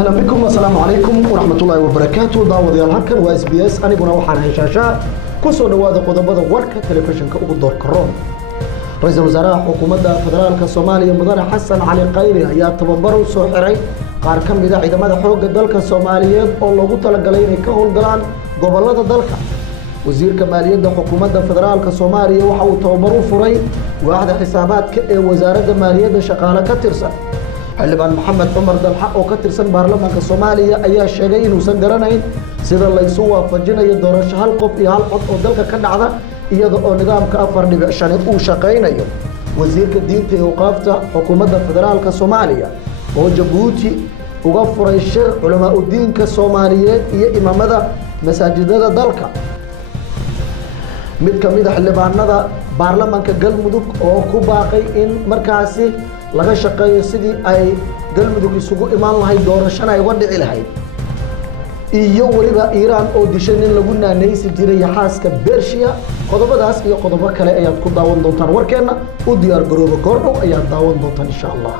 أهلا بكم والسلام عليكم ورحمة الله وبركاته. دعوة ديال هكذا واس بي اس أنا بنا وحنا هشاشة كسر نواد قدبة وركة تلفزيون كأقدر كرون. رئيس الوزراء حكومة فدرالك الصومالية مدن حسن علي قيري هي تببروا سوحري قار كم إذا عندما حوق الدلك الصومالية الله قلت لقليني كهول دلان قبل الدلك. وزير كمالية حكومة فدرالك الصومالية وحاول تببروا فري واحد حسابات وزارة المالية شغالة كترسل. xildhibaan maxamed cumar dalxa oo ka tirsan baarlamaanka Soomaaliya ayaa sheegay inuu san garanayn sida la isu waafajinayo doorasho hal qof iyo hal cod oo dalka ka dhacda iyada oo nidaamka 4.5 uu shaqeynayo. wasiirka diinta iyo awqaafta xukuumadda federaalka Soomaaliya oo Jabuuti uga furay shir culamaa u diinka Soomaaliyeed iyo imaamada masaajidada dalka. mid ka mid ah xildhibaanada baarlamaanka Galmudug oo ku baaqay in markaasi laga shaqeeyo sidii ay Galmudug isugu imaan lahayd doorashada ay wadi lahayd iyo waliba Iiraan oo dishay in lagu naanaysi jiray xaaska Bershiya. qodobadaas iyo qodobo kale ayaad ku daawan doontaan warkeena u diyaar garoobo goordhow ayaad daawan doontaan insha Allah.